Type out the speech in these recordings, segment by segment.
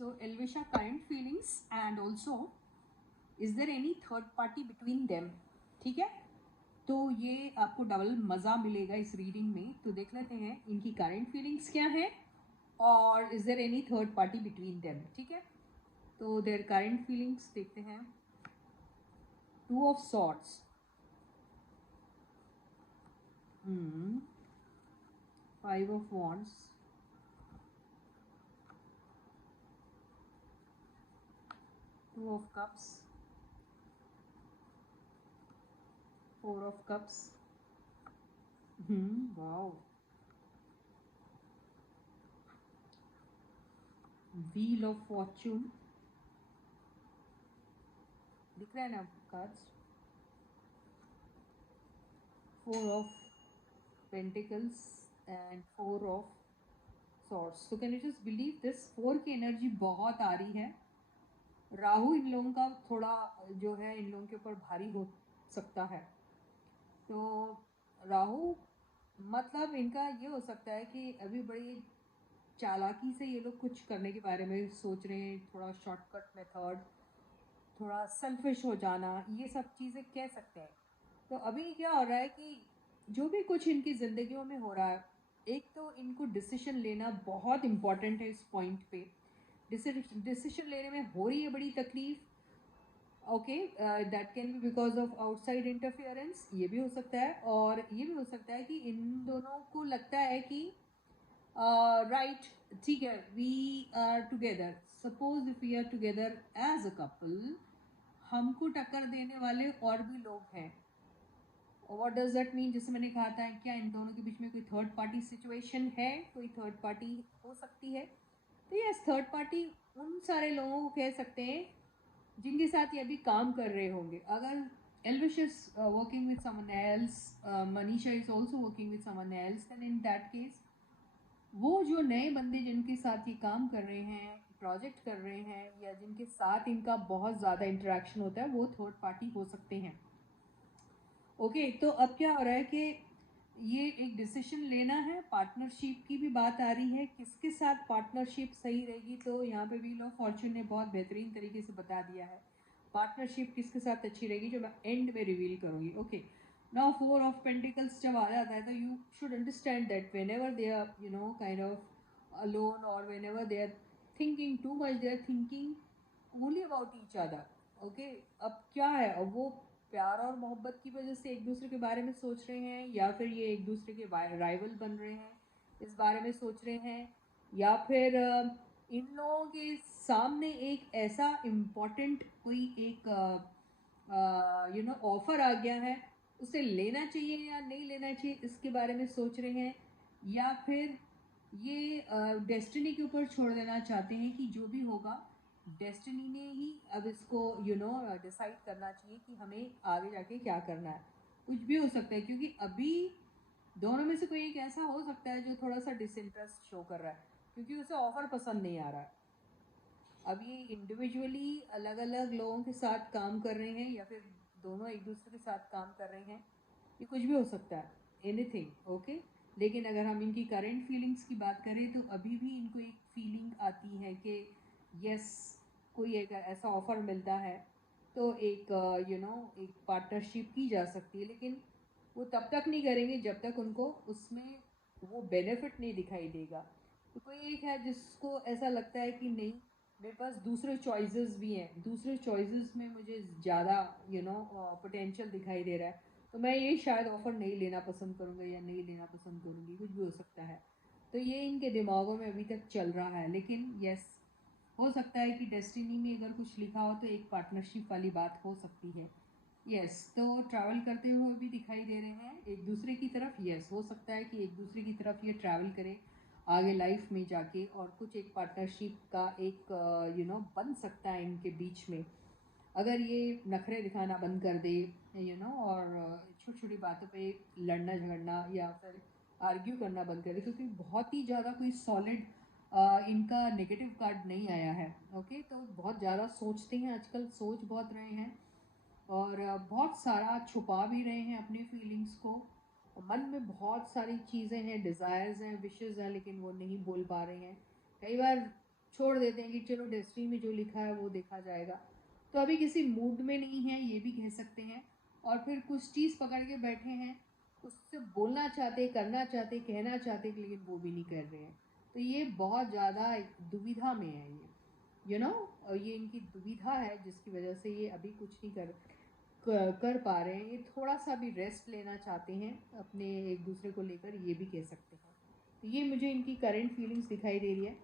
So Elvisha, current feelings and also is there any third party between them? ठीक है, तो ये आपको डबल मज़ा मिलेगा इस रीडिंग में। तो देख लेते हैं इनकी करंट फीलिंग्स क्या है और is there any third party between them. ठीक है, तो देयर करंट फीलिंग्स देखते हैं। Two of swords, five of wands, two of cups, four of cups, wow, wheel of fortune, दिख रहा है ना cards, four of pentacles and four of swords. तो can you just believe this, four की energy बहुत आ रही है। राहु इन लोगों का थोड़ा जो है इन लोगों के ऊपर भारी हो सकता है। तो राहु मतलब इनका ये हो सकता है कि अभी बड़ी चालाकी से ये लोग कुछ करने के बारे में सोच रहे हैं, थोड़ा शॉर्टकट मेथड, थोड़ा सेल्फिश हो जाना, ये सब चीज़ें कह सकते हैं। तो अभी क्या हो रहा है कि जो भी कुछ इनकी ज़िंदगियों में हो रहा है, एक तो इनको डिसीजन लेना बहुत इम्पॉर्टेंट है। इस पॉइंट पे डिसीजन लेने में हो रही है बड़ी तकलीफ। Okay, that can be because of outside interference, ये भी हो सकता है। और ये भी हो सकता है कि इन दोनों को लगता है कि राइट, ठीक है, we are together, suppose if we are together as a couple, हमको टक्कर देने वाले और भी लोग हैं। What does that mean? जैसे मैंने कहा था, क्या इन दोनों के बीच में कोई थर्ड पार्टी सिचुएशन है, कोई थर्ड पार्टी हो सकती है। तो यस, थर्ड पार्टी उन सारे लोगों को कह सकते हैं जिनके साथ ये अभी काम कर रहे होंगे। अगर Elvish is working with someone else, Manisha is also working with someone else, then in that case वो जो नए बंदे जिनके साथ ये काम कर रहे हैं, प्रोजेक्ट कर रहे हैं, या जिनके साथ इनका बहुत ज़्यादा इंटरेक्शन होता है, वो थर्ड पार्टी हो सकते हैं। ओके, तो अब क्या हो रहा है कि ये एक डिसीजन लेना है, पार्टनरशिप की भी बात आ रही है, किसके साथ पार्टनरशिप सही रहेगी। तो यहाँ पे व्हील ऑफ फॉर्चून ने बहुत बेहतरीन तरीके से बता दिया है पार्टनरशिप किसके साथ अच्छी रहेगी, जो मैं एंड में रिवील करूँगी। Okay, now four of pentacles जब आ जाता है तो you should understand that whenever they are kind of alone, और whenever they are thinking too much, they are thinking only about each other. Okay, अब क्या है, अब वो प्यार और मोहब्बत की वजह से एक दूसरे के बारे में सोच रहे हैं, या फिर ये एक दूसरे के राइवल बन रहे हैं इस बारे में सोच रहे हैं, या फिर इन लोगों के सामने एक ऐसा इम्पोर्टेंट कोई एक ऑफर आ गया है, उसे लेना चाहिए या नहीं लेना चाहिए इसके बारे में सोच रहे हैं, या फिर ये डेस्टिनी के ऊपर छोड़ देना चाहते हैं कि जो भी होगा डेस्टिनी ने ही अब इसको डिसाइड करना चाहिए कि हमें आगे जाके क्या करना है। कुछ भी हो सकता है, क्योंकि अभी दोनों में से कोई एक ऐसा हो सकता है जो थोड़ा सा डिसइंटरेस्ट शो कर रहा है, क्योंकि उसे ऑफर पसंद नहीं आ रहा है। अब ये इंडिविजुअली अलग अलग लोगों के साथ काम कर रहे हैं, या फिर दोनों एक दूसरे के साथ काम कर रहे हैं, ये कुछ भी हो सकता है, एनीथिंग। ओके, लेकिन अगर हम इनकी करेंट फीलिंग्स की बात करें तो अभी भी इनको एक फीलिंग आती है कि यस, कोई एक ऐसा ऑफर मिलता है तो एक एक पार्टनरशिप की जा सकती है, लेकिन वो तब तक नहीं करेंगे जब तक उनको उसमें वो बेनिफिट नहीं दिखाई देगा। तो कोई एक है जिसको ऐसा लगता है कि नहीं, मेरे पास दूसरे चॉइसेस भी हैं, दूसरे चॉइसेस में मुझे ज़्यादा पोटेंशियल दिखाई दे रहा है, तो मैं ये शायद ऑफ़र नहीं लेना पसंद करूँगा या नहीं लेना पसंद करूँगी, कुछ भी हो सकता है। तो ये इनके दिमागों में अभी तक चल रहा है, लेकिन यस, हो सकता है कि डेस्टिनी में अगर कुछ लिखा हो तो एक पार्टनरशिप वाली बात हो सकती है। यस, तो ट्रैवल करते हुए भी दिखाई दे रहे हैं एक दूसरे की तरफ। यस, हो सकता है कि एक दूसरे की तरफ ये ट्रैवल करें आगे लाइफ में जाके, और कुछ एक पार्टनरशिप का एक बन सकता है इनके बीच में, अगर ये नखरे दिखाना बंद कर दे, और छोटी छोटी बातों पे लड़ना झगड़ना या फिर आर्ग्यू करना बंद कर दे, क्योंकि बहुत ही ज़्यादा कोई सॉलिड इनका नेगेटिव कार्ड नहीं आया है। ओके, तो बहुत ज़्यादा सोचते हैं आजकल, सोच बहुत रहे हैं, और बहुत सारा छुपा भी रहे हैं अपनी फीलिंग्स को। मन में बहुत सारी चीज़ें हैं, डिज़ायर्स हैं, विशेज़ हैं, लेकिन वो नहीं बोल पा रहे हैं। कई बार छोड़ देते हैं कि चलो डेस्टिनी में जो लिखा है वो देखा जाएगा। तो अभी किसी मूड में नहीं है, ये भी कह सकते हैं। और फिर कुछ चीज़ पकड़ के बैठे हैं, उससे बोलना चाहते, करना चाहते, कहना चाहते, लेकिन वो भी नहीं कर रहे हैं। तो ये बहुत ज़्यादा दुविधा में है ये, ये इनकी दुविधा है, जिसकी वजह से ये अभी कुछ नहीं कर पा रहे हैं। ये थोड़ा सा भी रेस्ट लेना चाहते हैं अपने एक दूसरे को लेकर, ये भी कह सकते हैं। तो ये मुझे इनकी करंट फीलिंग्स दिखाई दे रही है।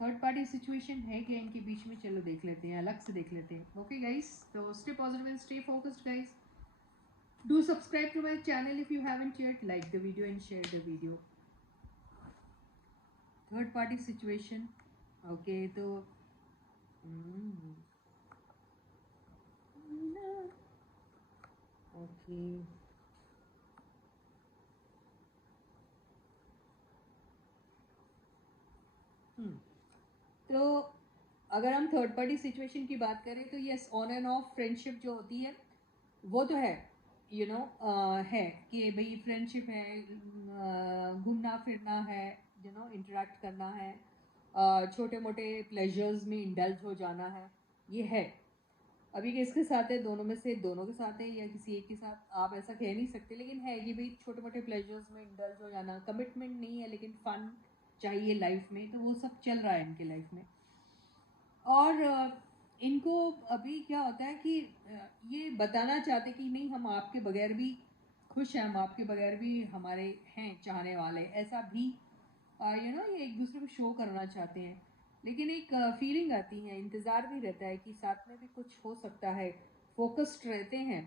थर्ड पार्टी सिचुएशन है क्या इनके बीच में, चलो देख लेते हैं, अलग से देख लेते हैं। ओके गाइस, तो stay positive and stay focused guys. Do subscribe to my channel if you haven't yet. Like the video and share the video. Third party situation. Okay, तो ओके तो अगर हम थर्ड पार्टी सिचुएशन की बात करें तो yes, on end of friendship जो होती है वो तो है, है कि भाई फ्रेंडशिप है, घूमना फिरना है, इंटरेक्ट करना है, छोटे मोटे प्लेजर्स में इंडल्ज हो जाना है, ये है। अभी किसके साथ है, दोनों में से दोनों के साथ है या किसी एक के साथ, आप ऐसा कह नहीं सकते, लेकिन है कि भाई छोटे मोटे प्लेजर्स में इंडल्ज हो जाना, कमिटमेंट नहीं है लेकिन फन चाहिए लाइफ में, तो वो सब चल रहा है इनके लाइफ में। और इनको अभी क्या होता है कि ये बताना चाहते कि नहीं, हम आपके बगैर भी खुश हैं, हम आपके बगैर भी हमारे हैं चाहने वाले, ऐसा भी ये एक दूसरे को शो करना चाहते हैं। लेकिन एक फीलिंग आती है, इंतज़ार भी रहता है कि साथ में भी कुछ हो सकता है, फोकस्ड रहते हैं,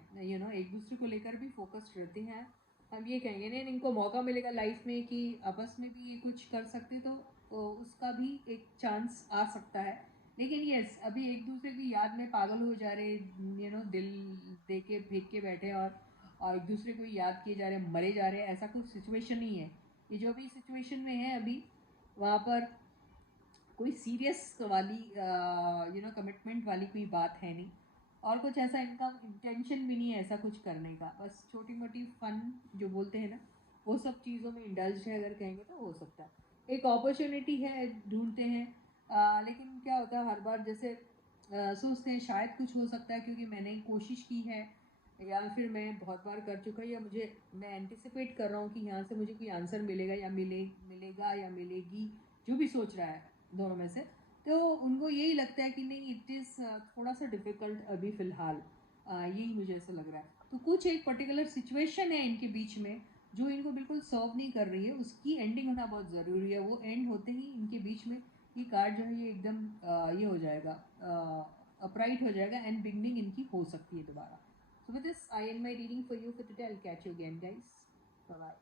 एक दूसरे को लेकर भी फोकस्ड रहते हैं। हम ये कहेंगे नहीं, इनको मौका मिलेगा लाइफ में कि आपस में भी ये कुछ कर सकते, तो उसका भी एक चांस आ सकता है। लेकिन यस, अभी एक दूसरे की याद में पागल हो जा रहे, दिल दे के फेंक के बैठे, और एक दूसरे को याद किए जा रहे, मरे जा रहे, ऐसा कुछ सिचुएशन नहीं है। ये जो भी सिचुएशन में है अभी, वहाँ पर कोई सीरियस वाली कमिटमेंट वाली कोई बात है नहीं, और कुछ ऐसा इनका इंटेंशन भी नहीं है ऐसा कुछ करने का। बस छोटी मोटी फन जो बोलते हैं ना, वो सब चीज़ों में इंडल्ज है, अगर कहेंगे तो हो सकता है। एक अपॉर्चुनिटी है, ढूंढते हैं, लेकिन क्या होता है हर बार जैसे सोचते हैं शायद कुछ हो सकता है क्योंकि मैंने कोशिश की है, या फिर मैं बहुत बार कर चुका है, या मैं एंटिसिपेट कर रहा हूँ कि यहाँ से मुझे कोई आंसर मिलेगा, या मिलेगा या मिलेगी, जो भी सोच रहा है दोनों में से। तो उनको यही लगता है कि नहीं, इट इज़ थोड़ा सा डिफ़िकल्ट अभी फ़िलहाल, यही मुझे ऐसा लग रहा है। तो कुछ एक पर्टिकुलर सिचुएशन है इनके बीच में जो इनको बिल्कुल सर्व नहीं कर रही है, उसकी एंडिंग होना बहुत ज़रूरी है। वो एंड होते ही इनके बीच में ये कार्ड जो है ये एकदम ये हो जाएगा, अपराइट हो जाएगा, एंड बिगनिंग इनकी हो सकती है दोबारा। So with this, I end my reading for you for today. I'll catch you again, guys. Bye bye.